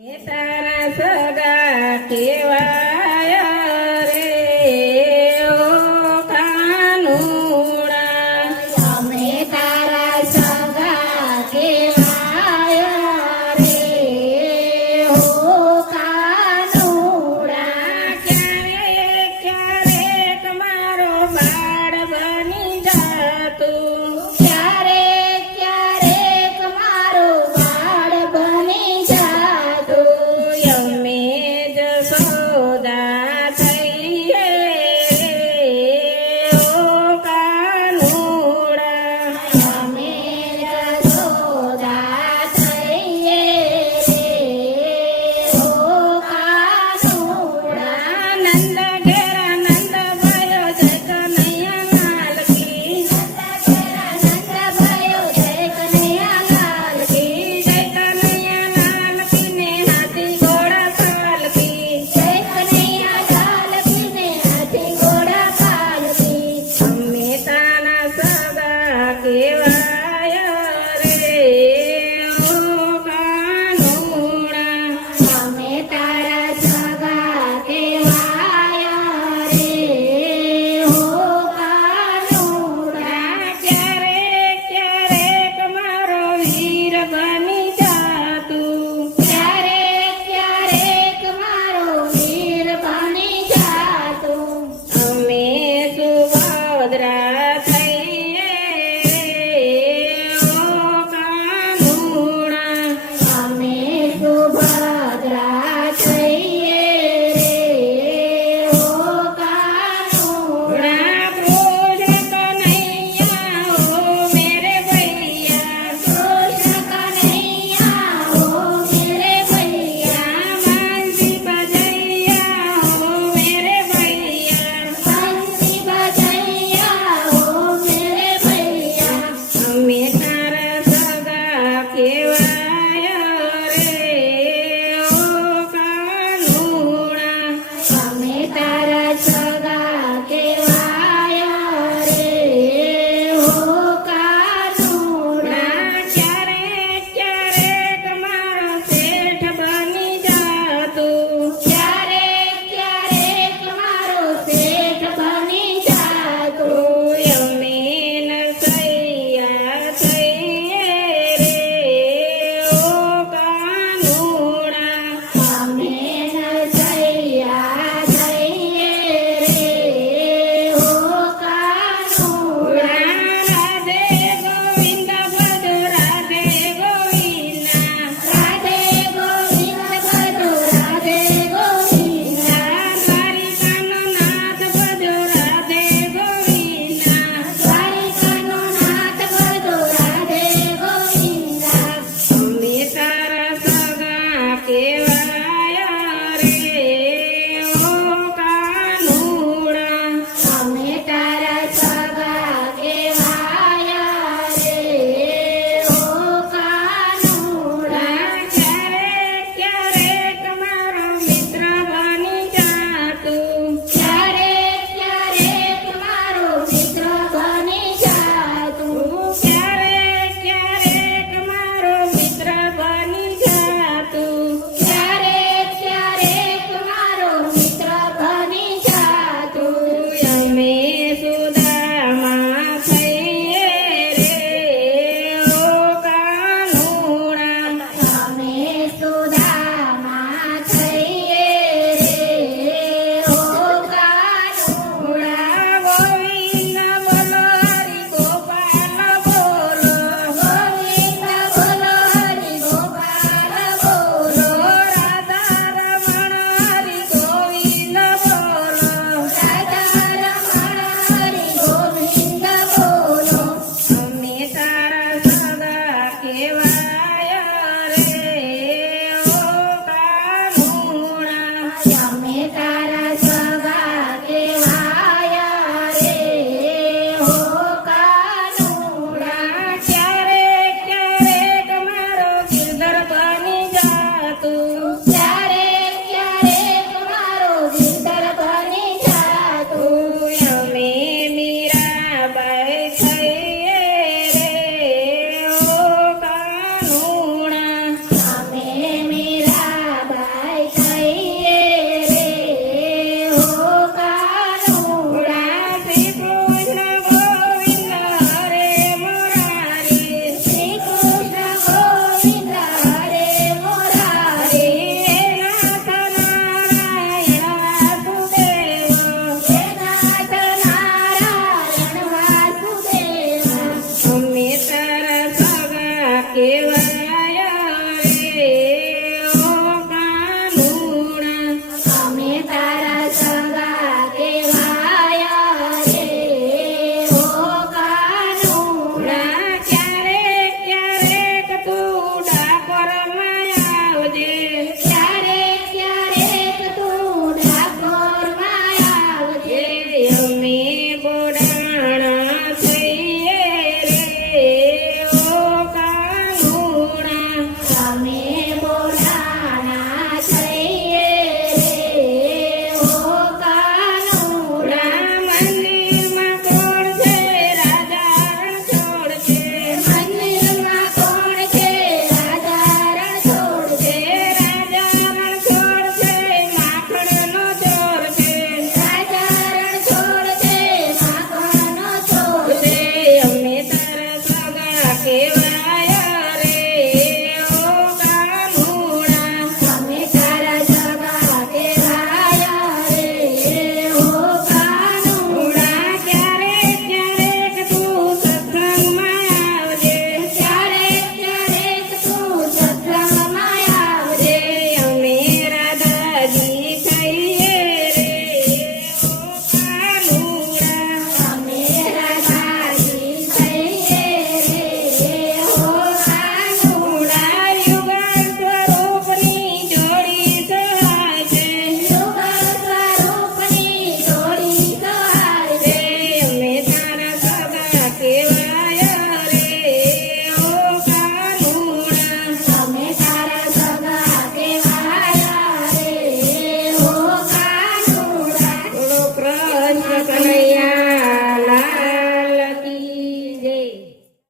તારા સગા કેવાય રે ઓ કાનુડા, અમે તારા સગા કેવાય રે ઓ કાનુડા. ક્યારેક ક્યારેક મારો બાળ બની જાતું, ક્યારેક ક્યારેક મારો બાળ બની જાતું. અમે જશોદા થઈએ ઓ કાનુડા. અમે જશોદા થઈએ રે ઓ કાનુડા. નંદ ઘેરા નંદ ભયો જય કનૈયા લાલ કી, નંદ ભયો જય કનૈયા લાલ કી. જય કનૈયા લાલ કી ને હાથી ઘોડા પાલકી. જય કનૈયા લાલ કી ને હાથી ઘોડા પાલકી. અમે તાના સગા કેવાય રે ઓ કાનુડા. અમે તારા સગા કેવાય રે ઓ કાનુડા. ક્યારેક ક્યારેક મારો વીર બની જાતું, ક્યારેક ક્યારેક મારો વીર બની જાતું. અમે સુભદ્રા થઈએ ઓ કાનુડા. અમે સુભદ્રા થઈએ રે ઓ કાનુડા. કૃષ્ણ કનૈયા ઓ મેરે ભૈયા, કૃષ્ણ કનૈયા હો મેરે ભૈયા. બંસી બજૈયા ઓ મેરે ભૈયા. બંસી બજૈયા હો મેરે ભૈયા. અમે તારા સગા કેવાય રે ઓ કાનુડા. અમે તારા સગા કેવાય રે ઓ કાનુડા. ક્યારેક ક્યારેક મારો શેઠ બની જાતું, ક્યારેક ક્યારેક મારો શેઠ બની જાતો. અમે નરસૈયા થઈએ રે ઓ કાનુડા. અમે નરસૈયા થઈએ રે ઓ કાનુડા. રાધે ગોવિંદ ભજો રાધે ગોવિંદા, રાધે ગોવિંદ ભજો રાધે ગોવિંદા. દ્વારિકાનો નાથ ભજો રાધે ગોવિંદા. દ્વારિકાનો નાથ ભજો રાધે ગોવિંદા. અમે તારા સગા કેવાય રે ઓ કાનુડા. અમે તારા સગા કેવાય રે ઓ કાનુડા. ક્યારેક ક્યારેક મારો મિત્ર બની જાતું, ક્યારેક ક્યારેક મારો મિત્ર બની જાતું. ક્યારેક ક્યારેક મારો મિત્ર બની જાતું. ક્યારેક ક્યારેક મારો મિત્ર બની જાતું. અમે સુદામા થઈએ રે ઓ કાનુડા. અમે સુદામા થઈએ રે ઓ કાનુડા. ગોવિંદ બોલો હરિ ગોપાલ બોલો, ગોવિંદ બોલો હરિ ગોપાલ બોલો. રાધા રમણ હરિ ગોવિંદ બોલો. રાધા રમણ હરિ ગોવિંદ બોલો. અમે તારા સગા કેવાય રે ઓ કાનુડા. અમે તારા સગા કેવાય રે ઓ કાનુડા. ક્યારેક ક્યારેક મારો કિરદાર બની જાતું,